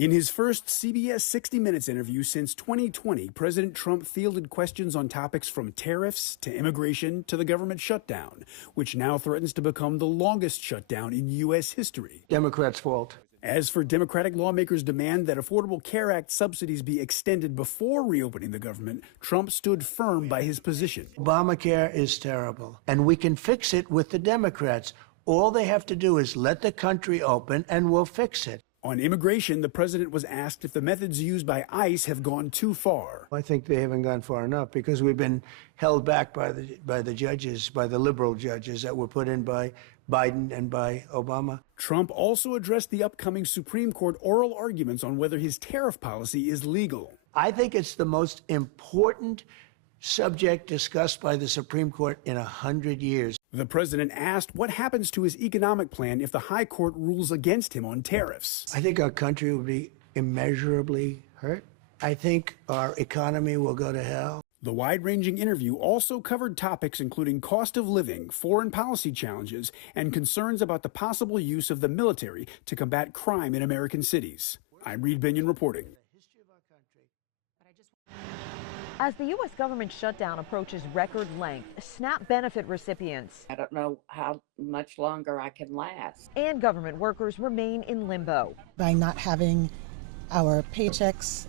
In his first CBS 60 Minutes interview since 2020, President Trump fielded questions on topics from tariffs to immigration to the government shutdown, which now threatens to become the longest shutdown in U.S. history. Democrats' fault. As for Democratic lawmakers' demand that Affordable Care Act subsidies be extended before reopening the government, Trump stood firm by his position. Obamacare is terrible, and we can fix it with the Democrats. All they have to do is let the country open, and we'll fix it. On immigration, the president was asked if the methods used by ICE have gone too far. I think they haven't gone far enough because we've been held back by the judges, by the liberal judges that were put in by Biden and by Obama. Trump also addressed the upcoming Supreme Court oral arguments on whether his tariff policy is legal. I think it's the most important subject discussed by the Supreme Court in 100 years. The president asked what happens to his economic plan if the high court rules against him on tariffs. I think our country will be immeasurably hurt. I think our economy will go to hell. The wide-ranging interview also covered topics including cost of living, foreign policy challenges, and concerns about the possible use of the military to combat crime in American cities. I'm Reed Binion reporting. As the U.S. government shutdown approaches record length, SNAP benefit recipients, I don't know how much longer I can last, and government workers remain in limbo. By not having our paychecks,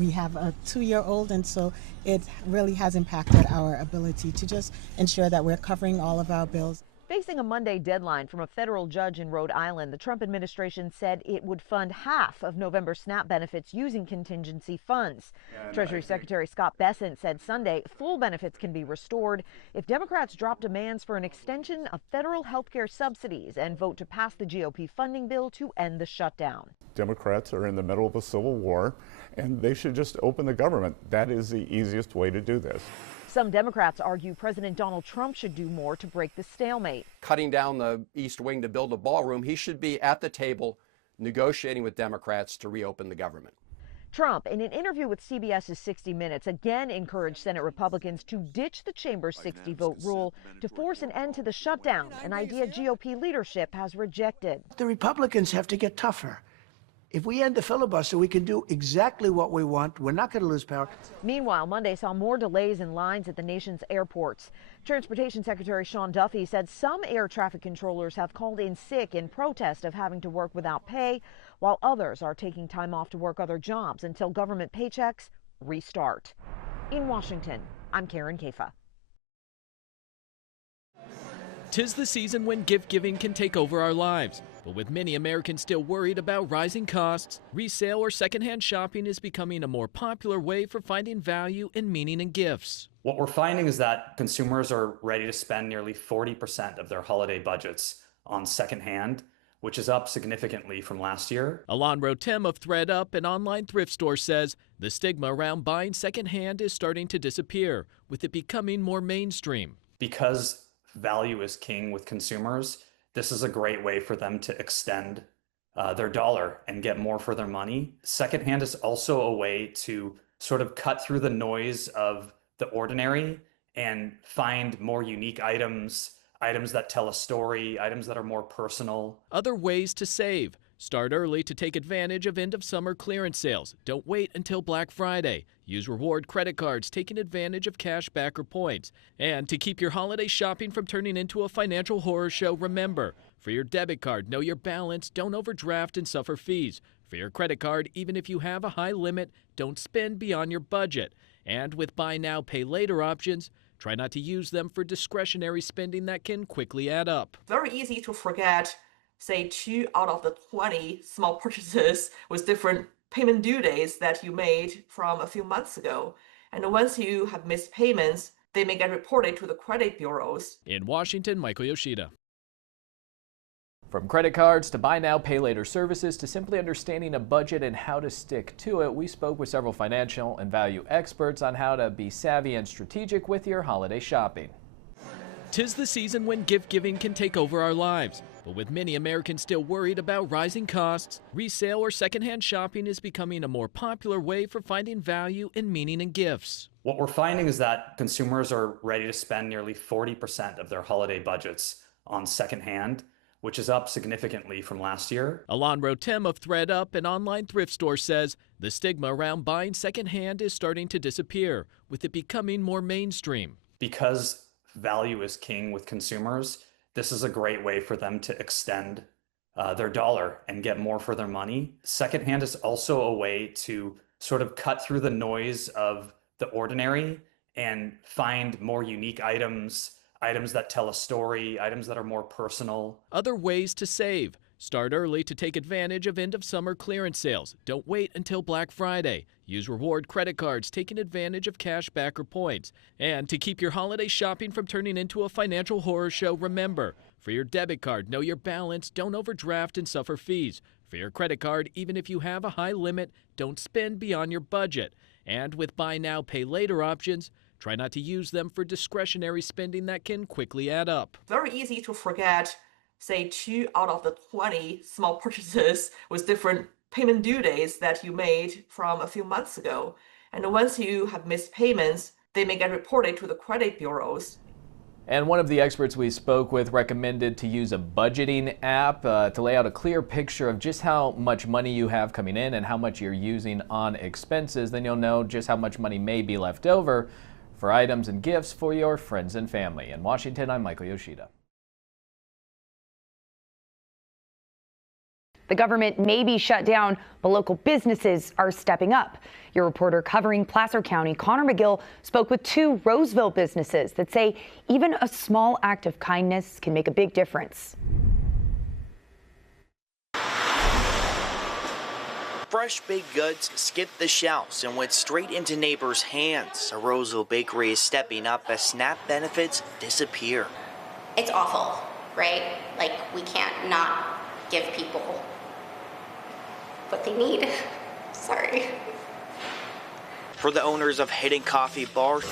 we have a 2-year-old, and so it really has impacted our ability to just ensure that we're covering all of our bills. Facing a Monday deadline from a federal judge in Rhode Island, the Trump administration said it would fund half of November SNAP benefits using contingency funds. Treasury Secretary Scott Bessent said Sunday full benefits can be restored if Democrats drop demands for an extension of federal health care subsidies and vote to pass the GOP funding bill to end the shutdown. Democrats are in the middle of a civil war, and they should just open the government. That is the easiest way to do this. Some Democrats argue President Donald Trump should do more to break the stalemate. Cutting down the East Wing to build a ballroom, he should be at the table negotiating with Democrats to reopen the government. Trump, in an interview with CBS's 60 Minutes, again encouraged Senate Republicans to ditch the chamber's 60-vote rule to force an end to the shutdown, an idea GOP leadership has rejected. The Republicans have to get tougher. If we end the filibuster, we can do exactly what we want. We're not going to lose power. Meanwhile, Monday saw more delays in lines at the nation's airports. Transportation Secretary Sean Duffy said some air traffic controllers have called in sick in protest of having to work without pay, while others are taking time off to work other jobs until government paychecks restart. In Washington, I'm Karen Kafa. 'Tis the season when gift giving can take over our lives. But with many Americans still worried about rising costs, resale or secondhand shopping is becoming a more popular way for finding value and meaning in gifts. What we're finding is that consumers are ready to spend nearly 40% of their holiday budgets on secondhand, which is up significantly from last year. Alon Rotem of ThreadUp, an online thrift store, says the stigma around buying secondhand is starting to disappear, with it becoming more mainstream. Because value is king with consumers, this is a great way for them to extend their dollar and get more for their money. Secondhand is also a way to sort of cut through the noise of the ordinary and find more unique items that tell a story, items that are more personal. Other ways to save. Start early to take advantage of end-of-summer clearance sales. Don't wait until Black Friday. Use reward credit cards, taking advantage of cash back or points. And to keep your holiday shopping from turning into a financial horror show, remember, for your debit card, know your balance, don't overdraft and suffer fees. For your credit card, even if you have a high limit, don't spend beyond your budget. And with buy now, pay later options, try not to use them for discretionary spending that can quickly add up. Very easy to forget, say 2 out of the 20 small purchases with different payment due dates that you made from a few months ago. And once you have missed payments, they may get reported to the credit bureaus. In Washington, Michael Yoshida. From credit cards to buy now, pay later services to simply understanding a budget and how to stick to it, we spoke with several financial and value experts on how to be savvy and strategic with your holiday shopping. 'Tis the season when gift giving can take over our lives. But with many Americans still worried about rising costs, resale or secondhand shopping is becoming a more popular way for finding value and meaning in gifts. What we're finding is that consumers are ready to spend nearly 40% of their holiday budgets on secondhand, which is up significantly from last year. Alon Rotem of ThreadUp, an online thrift store, says the stigma around buying secondhand is starting to disappear, with it becoming more mainstream. Because value is king with consumers, this is a great way for them to extend their dollar and get more for their money. Secondhand is also a way to sort of cut through the noise of the ordinary and find more unique items, items that tell a story, items that are more personal. Other ways to save. Start early to take advantage of end-of-summer clearance sales. Don't wait until Black Friday. Use reward credit cards, taking advantage of cash back or points. And to keep your holiday shopping from turning into a financial horror show, remember, for your debit card, know your balance, don't overdraft and suffer fees. For your credit card, even if you have a high limit, don't spend beyond your budget. And with buy now, pay later options, try not to use them for discretionary spending that can quickly add up. Very easy to forget, say, 2 out of the 20 small purchases with different payment due dates that you made from a few months ago. And once you have missed payments, they may get reported to the credit bureaus. And one of the experts we spoke with recommended to use a budgeting app to lay out a clear picture of just how much money you have coming in and how much you're using on expenses. Then you'll know just how much money may be left over for items and gifts for your friends and family. In Washington, I'm Michael Yoshida. The government may be shut down, but local businesses are stepping up. Your reporter covering Placer County, Connor McGill, spoke with 2 Roseville businesses that say even a small act of kindness can make a big difference. Fresh baked goods skip the shelves and went straight into neighbors' hands. A Roseville bakery is stepping up as SNAP benefits disappear. It's awful, right? Like, we can't not give people what they need. Sorry. For the owners of Hidden Coffee Bar,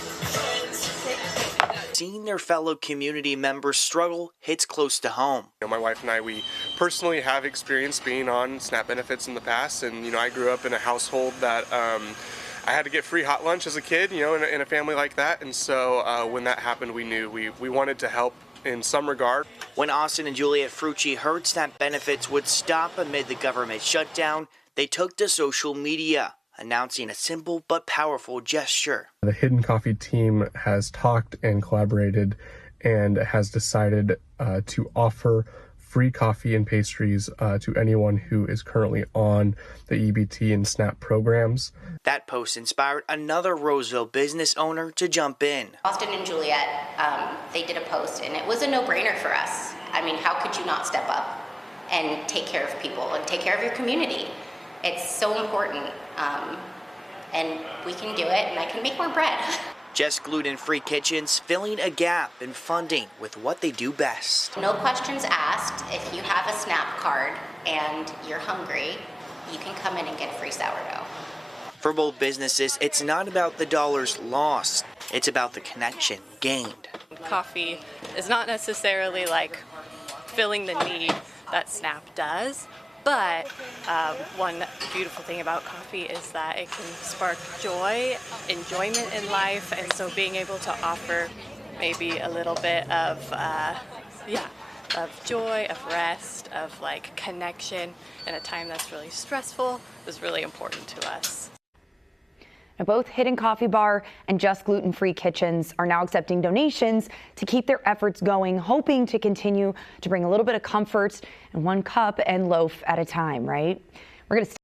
seeing their fellow community members struggle hits close to home. My wife and I, we personally have experienced being on SNAP benefits in the past, and I grew up in a household that I had to get free hot lunch as a kid, in a family like that, and so when that happened, we knew we wanted to help in some regard. When Austin and Juliet Frucci heard SNAP benefits would stop amid the government shutdown, they took to social media, announcing a simple but powerful gesture. The Hidden Coffee team has talked and collaborated and has decided to offer free coffee and pastries to anyone who is currently on the EBT and SNAP programs. That post inspired another Roseville business owner to jump in. Austin and Juliet, they did a post, and it was a no-brainer for us. I mean, how could you not step up and take care of people and take care of your community? It's so important, and we can do it, and I can make more bread. Just gluten-free kitchens filling a gap in funding with what they do best. No questions asked. If you have a SNAP card and you're hungry, you can come in and get free sourdough. For both businesses, it's not about the dollars lost. It's about the connection gained. Coffee is not necessarily like filling the need that SNAP does, but one beautiful thing about coffee is that it can spark joy, enjoyment in life, and so being able to offer maybe a little bit of joy, of rest, of like connection in a time that's really stressful is really important to us. Now, both Hidden Coffee Bar and Just Gluten-Free Kitchens are now accepting donations to keep their efforts going, hoping to continue to bring a little bit of comfort in one cup and loaf at a time, right? We're going to.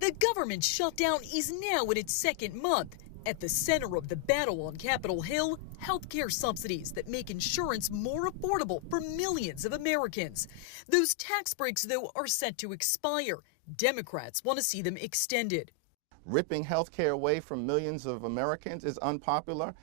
The government shutdown is now in its 2nd month. At the center of the battle on Capitol Hill, healthcare subsidies that make insurance more affordable for millions of Americans. Those tax breaks, though, are set to expire. Democrats want to see them extended. Ripping health care away from millions of Americans is unpopular.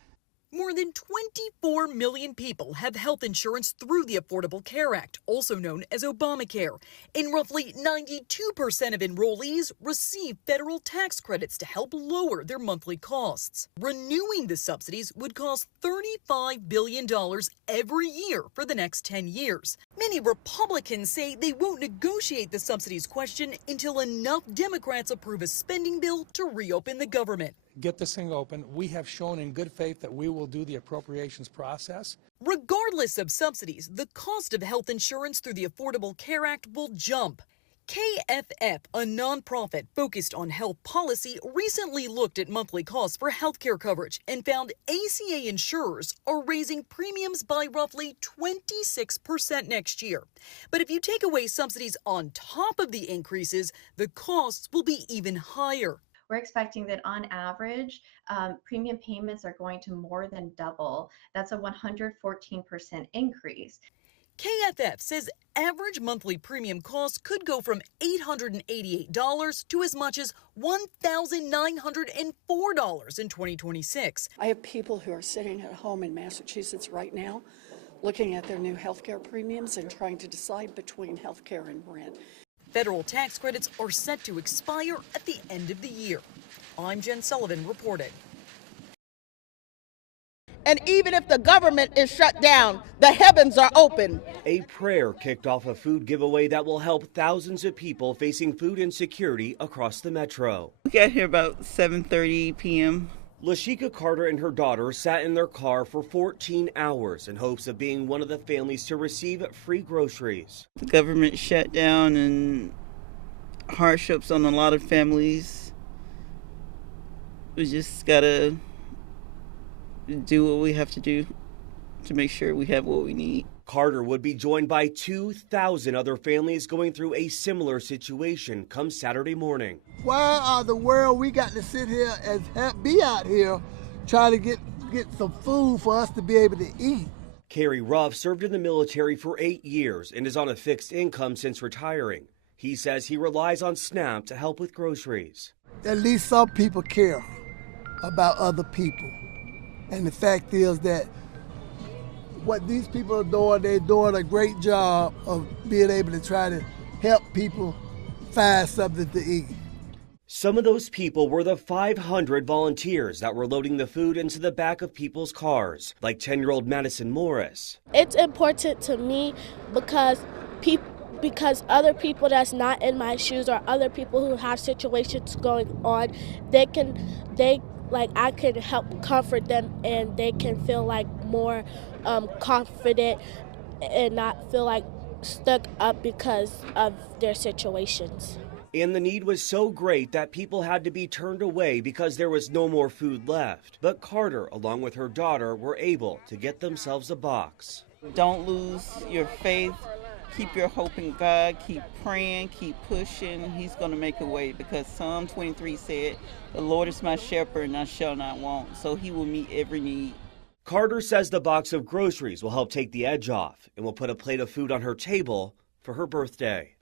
More than 24 million people have health insurance through the Affordable Care Act, also known as Obamacare, and roughly 92% of enrollees receive federal tax credits to help lower their monthly costs. Renewing the subsidies would cost $35 billion every year for the next 10 years. Many Republicans say they won't negotiate the subsidies question until enough Democrats approve a spending bill to reopen the government. get this thing open. We have shown in good faith that we will do the appropriations process. Regardless of subsidies, the cost of health insurance through the Affordable Care Act will jump. KFF, a nonprofit focused on health policy, recently looked at monthly costs for healthcare coverage and found ACA insurers are raising premiums by roughly 26% next year. But if you take away subsidies on top of the increases, the costs will be even higher. We're expecting that on average, premium payments are going to more than double. That's a 114% increase. KFF says average monthly premium costs could go from $888 to as much as $1,904 in 2026. I have people who are sitting at home in Massachusetts right now looking at their new health care premiums and trying to decide between health care and rent. Federal tax credits are set to expire at the end of the year. I'm Jen Sullivan reporting. And even if the government is shut down, the heavens are open. A prayer kicked off a food giveaway that will help thousands of people facing food insecurity across the metro. We got here about 7:30 p.m. Lashika Carter and her daughter sat in their car for 14 hours in hopes of being one of the families to receive free groceries. The government shut down and hardships on a lot of families. We just gotta do what we have to do to make sure we have what we need. Carter would be joined by 2,000 other families going through a similar situation come Saturday morning. Why are the world we got to sit here and be out here trying to get some food for us to be able to eat? Kerry Ruff served in the military for 8 years and is on a fixed income since retiring. He says he relies on SNAP to help with groceries. At least some people care about other people. And the fact is that what these people are doing, they're doing a great job of being able to try to help people find something to eat. Some of those people were the 500 volunteers that were loading the food into the back of people's cars, like 10-year-old Madison Morris. It's important to me because other people that's not in my shoes or other people who have situations going on, I can help comfort them and they can feel like more confident and not feel like stuck up because of their situations. And the need was so great that people had to be turned away because there was no more food left. But Carter, along with her daughter, were able to get themselves a box. Don't lose your faith. Keep your hope in God. Keep praying. Keep pushing. He's going to make a way because Psalm 23 said, "The Lord is my shepherd and I shall not want." So he will meet every need. Carter says the box of groceries will help take the edge off and will put a plate of food on her table for her birthday.